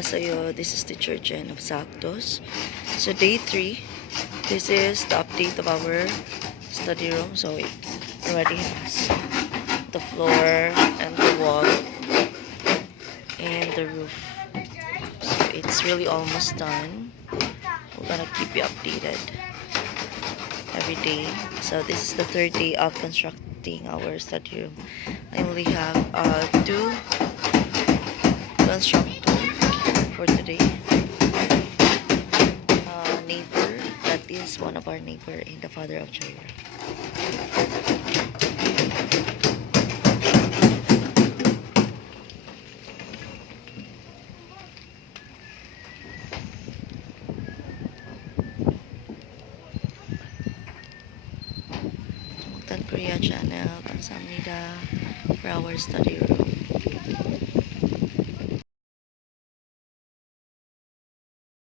Sa'yo. This is Teacher Jen of Saktos. So day 3, this is the update of our study room. So it already has the floor and the wall and the roof. So it's really almost done. We're gonna keep you updated every day. So this is the 3rd day of constructing our study room. I only have 2 constructors for today. Neighbor, that is one of our neighbor and the father of Jaira. Korea channel, 감사합니다 for our study room.